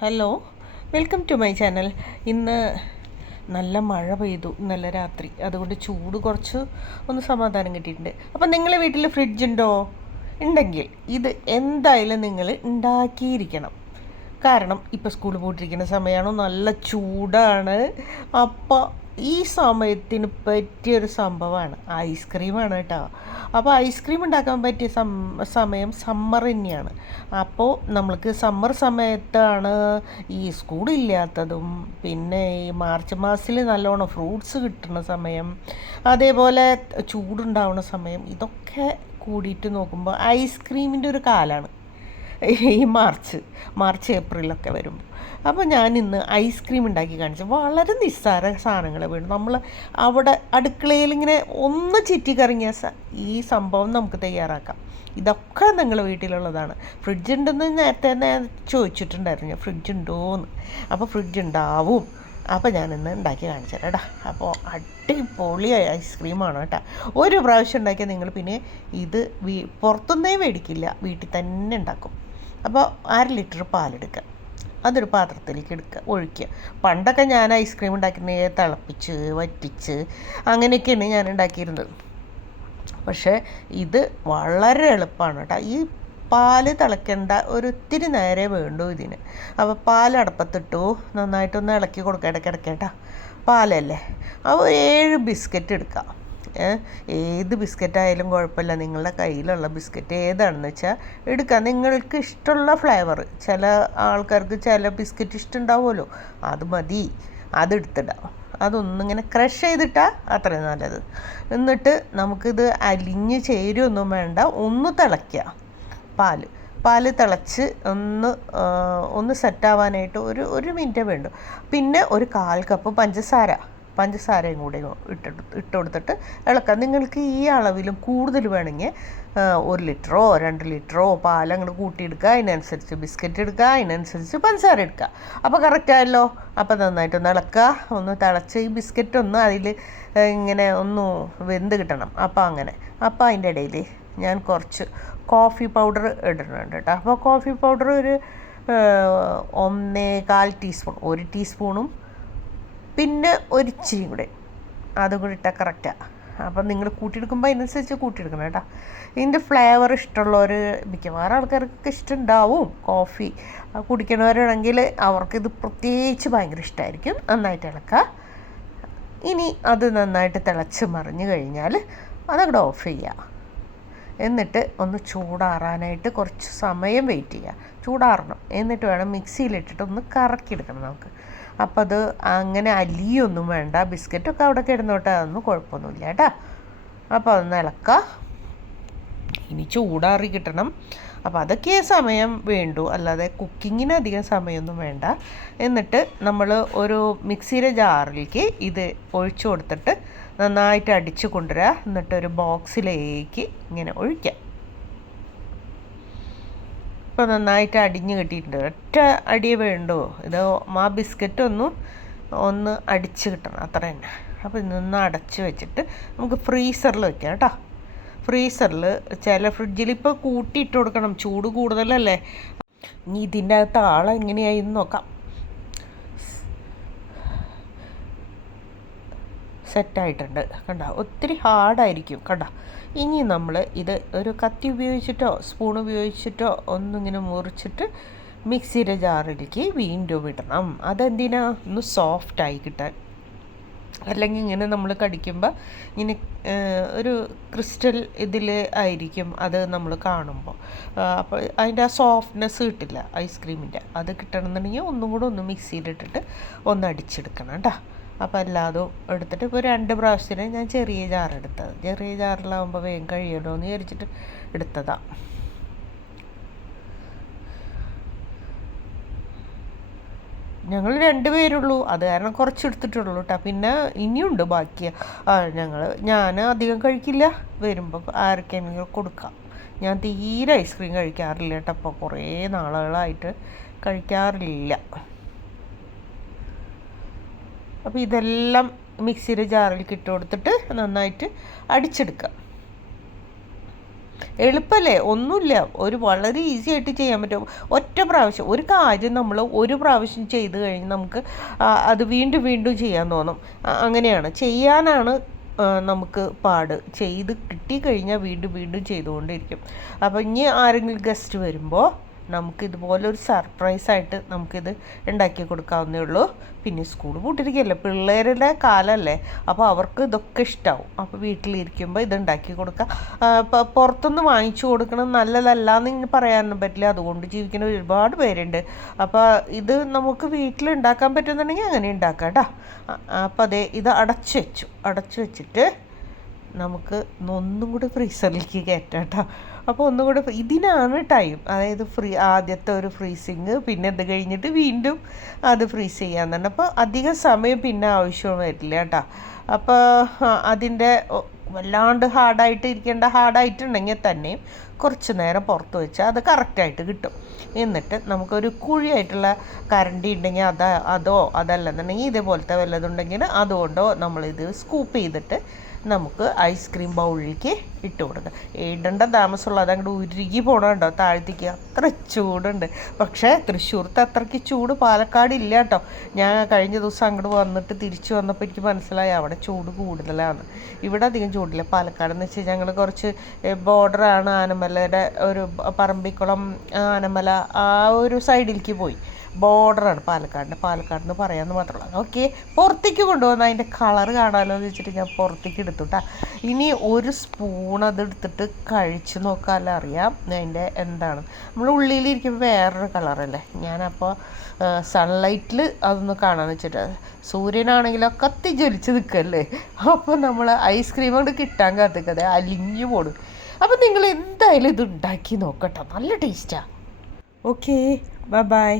Hello welcome to my channel ഇന്ന് നല്ല മഴ പെയ്തു ഇന്നലെ രാത്രി. അതുകൊണ്ട് ചൂട് കുറച്ച് ഒന്ന് സമാധാനം കിട്ടിയിട്ടുണ്ട്. അപ്പം നിങ്ങളെ വീട്ടിൽ ഫ്രിഡ്ജ് ഉണ്ടോ? ഉണ്ടെങ്കിൽ ഇത് എന്തായാലും നിങ്ങൾ ഉണ്ടാക്കിയിരിക്കണം. കാരണം ഇപ്പോൾ സ്കൂളിൽ പോയിട്ടിരിക്കുന്ന സമയമാണ്. നല്ല ചൂടാണ്. അപ്പോൾ ഈ സമയത്തിന് പറ്റിയൊരു സംഭവമാണ്. ഐസ്ക്രീമാണ് കേട്ടോ. അപ്പോൾ ഐസ്ക്രീം ഉണ്ടാക്കാൻ പറ്റിയ സമയം സമ്മർ തന്നെയാണ്. അപ്പോൾ നമ്മൾക്ക് സമ്മർ സമയത്താണ് ഈ സ്കൂളില്ലാത്തതും പിന്നെ ഈ മാർച്ച് മാസത്തിൽ നല്ലോണം ഫ്രൂട്ട്സ് കിട്ടുന്ന സമയം അതേപോലെ ചൂടുണ്ടാവുന്ന സമയം ഇതൊക്കെ കൂടിയിട്ട് നോക്കുമ്പോൾ ഐസ്ക്രീമിന്റെ ഒരു കാലമാണ് ഈ മാർച്ച് മാർച്ച് ഏപ്രിലൊക്കെ വരുമ്പോൾ അപ്പോൾ ഞാൻ ഇന്ന് ഐസ്ക്രീം ഉണ്ടാക്കി കാണിച്ചു. വളരെ നിസ്സാര സാധനങ്ങൾ വീണ്ടും നമ്മൾ അവിടെ അടുക്കളയിൽ ഇങ്ങനെ ഒന്ന് ചുറ്റിക്കറങ്ങിയ ഈ സംഭവം നമുക്ക് തയ്യാറാക്കാം. ഇതൊക്കെ നിങ്ങൾ വീട്ടിലുള്ളതാണ്. ഫ്രിഡ്ജ് ഉണ്ടെന്ന് നേരത്തെ തന്നെ ചോദിച്ചിട്ടുണ്ടായിരുന്നു. ഫ്രിഡ്ജ് ഉണ്ടോയെന്ന് അപ്പോൾ ഫ്രിഡ്ജ് ഉണ്ടാവും. അപ്പോൾ ഞാനിന്ന് ഉണ്ടാക്കി കാണിച്ചു കേട്ടോ അപ്പോൾ അടിപൊളി ഐസ്ക്രീമാണ് കേട്ടോ ഒരു പ്രാവശ്യം ഉണ്ടാക്കിയാൽ നിങ്ങൾ പിന്നെ ഇത് വീ പുറത്തുനിന്നേ മേടിക്കില്ല. വീട്ടിൽ തന്നെ ഉണ്ടാക്കും. അപ്പോൾ അര ലിറ്റർ പാലെടുക്കുക. അതൊരു പാത്രത്തിലേക്ക് എടുക്കുക ഒഴിക്കുക. പണ്ടൊക്കെ ഞാൻ ഐസ്ക്രീം ഉണ്ടാക്കുന്നത് തിളപ്പിച്ച് വറ്റിച്ച് അങ്ങനെയൊക്കെയാണ് ഞാൻ ഉണ്ടാക്കിയിരുന്നത്. പക്ഷേ ഇത് വളരെ എളുപ്പമാണ് കേട്ടോ. ഈ പാൽ തിളയ്ക്കേണ്ട ഒരു ഇത്തിരി നേരെ വേണ്ടു ഇതിന്. അപ്പോൾ പാൽ അടപ്പത്തിട്ടു നന്നായിട്ടൊന്ന് ഇളക്കി കൊടുക്കുക ഇടയ്ക്കിടയ്ക്ക് കേട്ടോ. പാലല്ലേ? അപ്പോൾ ഏഴ് ബിസ്ക്കറ്റ് എടുക്കുക. ഏത് ബിസ്ക്കറ്റ് ആയാലും കുഴപ്പമില്ല. നിങ്ങളുടെ കയ്യിലുള്ള ബിസ്ക്കറ്റ് ഏതാണെന്ന് വെച്ചാൽ എടുക്കുക നിങ്ങൾക്ക് ഇഷ്ടമുള്ള ഫ്ലേവർ. ചില ആൾക്കാർക്ക് ചില ബിസ്ക്കറ്റ് ഇഷ്ടമുണ്ടാവുമല്ലോ. അത് മതി. അതെടുത്തിടാം അതൊന്നിങ്ങനെ ക്രഷ് ചെയ്തിട്ടാൽ അത്രയും നല്ലത്. എന്നിട്ട് നമുക്കിത് അലിഞ്ഞ് ചേരുമൊന്നും വേണ്ട. ഒന്ന് തിളയ്ക്കുക. പാൽ. പാൽ തിളച്ച് ഒന്ന് ഒന്ന് സെറ്റാവാനായിട്ട് ഒരു ഒരു മിനിറ്റ് വേണ്ടു. പിന്നെ ഒരു കാൽ കപ്പ് പഞ്ചസാര. പഞ്ചസാരയും കൂടി ഇട്ടിട്ട് ഇട്ട് കൊടുത്തിട്ട് ഇളക്കാം. നിങ്ങൾക്ക് ഈ അളവിലും കൂടുതൽ വേണമെങ്കിൽ ഒരു ലിറ്ററോ രണ്ട് ലിറ്ററോ പാൽ അങ്ങോട്ട് കൂട്ടിയെടുക്കുക. അതിനനുസരിച്ച് ബിസ്ക്കറ്റ് എടുക്കുക. അതിനനുസരിച്ച് പഞ്ചസാര എടുക്കുക. അപ്പോൾ കറക്റ്റായല്ലോ അപ്പോൾ നന്നായിട്ടൊന്ന് ഇളക്കുക. ഒന്ന് തിളച്ച് ഈ ബിസ്ക്കറ്റ് ഒന്ന് അതിൽ ഇങ്ങനെ ഒന്ന് വെന്ത് കിട്ടണം. അപ്പോൾ അങ്ങനെ. അപ്പോൾ അതിന്റെ ഇടയിൽ ഞാൻ കുറച്ച് കോഫി പൗഡർ ഇടുന്നുണ്ട് കേട്ടോ. അപ്പോൾ കോഫി പൗഡർ ഒരു ഒന്നേ കാൽ ടീസ്പൂൺ ഒരു ടീസ്പൂണും പിന്നെ ഒരിച്ചിരി കൂടെ. അതും കൂടി ഇട്ടാൽ കറക്റ്റാണ് അപ്പം നിങ്ങൾ കൂട്ടിയെടുക്കുമ്പോൾ അതിനനുസരിച്ച് കൂട്ടിയെടുക്കണം കേട്ടോ. ഇതിന്റെ ഫ്ലേവർ ഇഷ്ടമുള്ളവർ മിക്കവാറും ആൾക്കാർക്ക് ഇഷ്ടമുണ്ടാവും കോഫി കുടിക്കണവരാണെങ്കിൽ അവർക്കിത് പ്രത്യേകിച്ച് ഭയങ്കര ഇഷ്ടമായിരിക്കും നന്നായിട്ട് ഇളക്കുക ഇനി അത് നന്നായിട്ട് തിളച്ച് മറിഞ്ഞു കഴിഞ്ഞാൽ അതങ്ങോട്ട് ഓഫ് ചെയ്യുക എന്നിട്ട് ഒന്ന് ചൂടാറാനായിട്ട് കുറച്ച് സമയം വെയിറ്റ് ചെയ്യുക ചൂടാറണം. എന്നിട്ട് വേണം മിക്സിയിലിട്ടിട്ട് ഒന്ന് കറക്കിയെടുക്കണം നമുക്ക്. അപ്പം അത് അങ്ങനെ അലിയൊന്നും വേണ്ട. ബിസ്ക്കറ്റൊക്കെ അവിടെ കിടന്നോട്ടെ അതൊന്നും കുഴപ്പമൊന്നുമില്ല കേട്ടോ. അപ്പോൾ അതൊന്ന് ഇളക്കുക ഇനി ചൂടാറി കിട്ടണം. അപ്പോൾ അതൊക്കെ സമയം വേണ്ടു. അല്ലാതെ കുക്കിങ്ങിന് അധികം സമയമൊന്നും വേണ്ട. എന്നിട്ട് നമ്മൾ ഒരു മിക്സിയുടെ ജാറിലേക്ക് ഇത് ഒഴിച്ചു കൊടുത്തിട്ട് നന്നായിട്ട് അടിച്ചു കൊണ്ടുവരിക എന്നിട്ട് ഒരു ബോക്സിലേക്ക് ഇങ്ങനെ ഒഴിക്കാം. ഇപ്പോൾ നന്നായിട്ട് അടിഞ്ഞ് കിട്ടിയിട്ടുണ്ട്. ഒറ്റ അടി വേണ്ടോ ഇത് ആ ബിസ്ക്കറ്റ് ഒന്ന് ഒന്ന് അടിച്ച് കിട്ടണം. അത്ര തന്നെ. അപ്പോൾ ഇതൊന്ന് അടച്ച് വെച്ചിട്ട് നമുക്ക് ഫ്രീസറിൽ വെക്കാം കേട്ടോ. ഫ്രീസറിൽ ചില ഫ്രിഡ്ജിൽ ഇപ്പോൾ കൂട്ടിയിട്ട് കൊടുക്കണം. ചൂട് കൂടുതലല്ലേ? ഇനി ഇതിന്റെ അകത്ത് ആളെങ്ങനെയായി നോക്കാം. സെറ്റായിട്ടുണ്ട്. കണ്ട ഒത്തിരി ഹാർഡായിരിക്കും. കണ്ട ഇനി നമ്മൾ ഇത് ഒരു കത്തി ഉപയോഗിച്ചിട്ടോ സ്പൂൺ ഉപയോഗിച്ചിട്ടോ ഒന്നിങ്ങനെ മുറിച്ചിട്ട് മിക്സിയുടെ ജാറിലേക്ക് വീണ്ടും ഇടണം. അതെന്തിനാ? ഒന്ന് സോഫ്റ്റായി കിട്ടാൻ. അല്ലെങ്കിൽ ഇങ്ങനെ നമ്മൾ കടിക്കുമ്പോൾ ഇങ്ങനെ ഒരു ക്രിസ്റ്റൽ ഇതിൽ ആയിരിക്കും അത് നമ്മൾ കാണുമ്പോൾ അപ്പോൾ അതിന്റെ ആ സോഫ്റ്റ്നെസ് കിട്ടില്ല ഐസ്ക്രീമിന്റെ. അത് കിട്ടണമെന്നുണ്ടെങ്കിൽ ഒന്നും കൂടെ ഒന്ന് മിക്സിയിലിട്ടിട്ട് ഒന്ന് അടിച്ചെടുക്കണം കേട്ടോ. അപ്പോൾ എല്ലാതും എടുത്തിട്ട് ഇപ്പോൾ രണ്ട് പ്രാവശ്യത്തിന് ഞാൻ ചെറിയ ജാർ എടുത്തത്. ചെറിയ ജാറിലാവുമ്പോൾ വേഗം കഴിയുമല്ലോ എന്ന് വിചാരിച്ചിട്ട് എടുത്തതാണ് ഞങ്ങൾ രണ്ട് പേരുള്ളൂ. അത് കാരണം കുറച്ച് എടുത്തിട്ടുള്ളൂ കേട്ടോ പിന്നെ ഇനിയുണ്ട് ബാക്കി ഞങ്ങൾ ഞാൻ അധികം കഴിക്കില്ല. വരുമ്പോൾ ആർക്കെങ്കിലും കൊടുക്കാം. ഞാൻ തീരെ ഐസ്ക്രീം കഴിക്കാറില്ല കേട്ടോ അപ്പോൾ കുറേ നാളുകളായിട്ട് കഴിക്കാറില്ല. അപ്പോൾ ഇതെല്ലാം മിക്സിയുടെ ജാറിൽ ഇട്ട് കൊടുത്തിട്ട് നന്നായിട്ട് അടിച്ചെടുക്കുക. എളുപ്പമല്ലേ ഒന്നുമില്ല. ഒരു വളരെ ഈസി ആയിട്ട് ചെയ്യാൻ പറ്റും. ഒറ്റ പ്രാവശ്യം ഒരു കാര്യം നമ്മൾ ഒരു പ്രാവശ്യം ചെയ്ത് കഴിഞ്ഞ് നമുക്ക് അത് വീണ്ടും വീണ്ടും ചെയ്യാൻ തോന്നും. അങ്ങനെയാണ്. ചെയ്യാനാണ് നമുക്ക് പാട്. ചെയ്ത് കിട്ടിക്കഴിഞ്ഞാൽ വീണ്ടും വീണ്ടും ചെയ്തുകൊണ്ടിരിക്കും അപ്പോൾ ഇനി ആരെങ്കിലും ഗസ്റ്റ് വരുമ്പോൾ നമുക്ക് ഇതുപോലെ ഒരു സർപ്രൈസായിട്ട് നമുക്കിത് ഉണ്ടാക്കി കൊടുക്കാവുന്നേ ഉള്ളൂ. പിന്നെ സ്കൂൾ പൂട്ടിരിക്കുകയല്ലേ പിള്ളേരുടെ കാലമല്ലേ? അപ്പോൾ അവർക്ക് ഇതൊക്കെ ഇഷ്ടമാവും അപ്പോൾ വീട്ടിലിരിക്കുമ്പോൾ ഇത് ഉണ്ടാക്കി കൊടുക്കാം പുറത്തുനിന്ന് വാങ്ങിച്ചു കൊടുക്കണം നല്ലതല്ല എന്ന് പറയാനൊന്നും പറ്റില്ല. അതുകൊണ്ട് ജീവിക്കുന്ന ഒരുപാട് പേരുണ്ട്. അപ്പോൾ ഇത് നമുക്ക് വീട്ടിൽ ഉണ്ടാക്കാൻ പറ്റുന്നുണ്ടെങ്കിൽ അങ്ങനെ ഉണ്ടാക്കാം കേട്ടോ. അപ്പോൾ അതെ ഇത് അടച്ചു വെച്ചു. അടച്ചു വെച്ചിട്ട് നമുക്ക് ഒന്നും കൂടി ഫ്രീസറിലേക്ക് കയറ്റാം കേട്ടോ. അപ്പോൾ ഒന്നും കൂടെ ഇതിനാണ് ടൈം അതായത് ഫ്രീ ആദ്യത്തെ ഒരു ഫ്രീസിങ് പിന്നെ ഇത് കഴിഞ്ഞിട്ട് വീണ്ടും അത് ഫ്രീസ് ചെയ്യാന്നുണ്ട്. അപ്പോൾ അധികം സമയം പിന്നെ ആവശ്യമൊന്നും വരില്ല കേട്ടോ. അപ്പോൾ അതിന്റെ വല്ലാണ്ട് ഹാർഡായിട്ട് ഇരിക്കേണ്ട ഹാർഡായിട്ടുണ്ടെങ്കിൽ തന്നെയും കുറച്ച് നേരം പുറത്ത് വെച്ചാൽ അത് കറക്റ്റായിട്ട് കിട്ടും. എന്നിട്ട് നമുക്കൊരു കുഴിയായിട്ടുള്ള കരണ്ടി ഉണ്ടെങ്കിൽ അത് അതോ അതല്ലെന്നുണ്ടെങ്കിൽ ഇതേപോലത്തെ വല്ലതുണ്ടെങ്കിൽ അതുകൊണ്ടോ നമ്മളിത് സ്കൂപ്പ് ചെയ്തിട്ട് നമുക്ക് ഐസ്ക്രീം ബൗളിലേക്ക് ഇട്ട് കൊടുക്കുക ഇടേണ്ട താമസമുള്ള. അത് അങ്ങോട്ട് ഉരുകി പോകണുണ്ടോ താഴ്ത്തിക്ക് അത്ര ചൂടുണ്ട്. പക്ഷേ തൃശ്ശൂർത്തെ അത്രയ്ക്ക് ചൂട് പാലക്കാട് ഇല്ല കേട്ടോ. ഞാൻ കഴിഞ്ഞ ദിവസം അങ്ങോട്ട് വന്നിട്ട് തിരിച്ചു വന്നപ്പോൾ എനിക്ക് മനസ്സിലായി അവിടെ ചൂട് കൂടുതലാണ്. ഇവിടെ അധികം ചൂടില്ല. പാലക്കാട് എന്ന് വെച്ചാൽ ഞങ്ങൾ കുറച്ച് ബോർഡറാണ് ആനമലയുടെ ഒരു പറമ്പിക്കുളം ആനമല ആ ഒരു സൈഡിലേക്ക് പോയി. ബോർഡറാണ് പാലക്കാടിന്റെ പാലക്കാട് എന്ന് പറയാമെന്ന് മാത്രമല്ല ഓക്കെ പുറത്തേക്ക് കൊണ്ടുവന്ന അതിന്റെ കളർ കാണാമല്ലോ എന്ന് വെച്ചിട്ട് ഞാൻ പുറത്തേക്ക് എടുത്തു കേട്ടോ ഇനി ഒരു സ്പൂൺ അത് എടുത്തിട്ട് കഴിച്ച് നോക്കാമല്ലോ അറിയാം. അതിന്റെ എന്താണ്? നമ്മൾ ഉള്ളിലിരിക്കുമ്പോൾ വേറൊരു കളറല്ലേ? ഞാനപ്പോൾ സൺലൈറ്റിൽ അതൊന്ന് കാണാമെന്ന് വെച്ചിട്ട്. സൂര്യനാണെങ്കിലോ കത്തി ജ്വലിച്ച് നിൽക്കല്ലേ അപ്പോൾ നമ്മൾ ഐസ്ക്രീം കൊണ്ട് കിട്ടാൻ കാത്തിക്കതെ അലിഞ്ഞു പോടും അപ്പോൾ നിങ്ങൾ എന്തായാലും ഇത് ഉണ്ടാക്കി നോക്കട്ടോ. നല്ല ടേസ്റ്റാണ് ഓക്കേ ബൈ ബൈ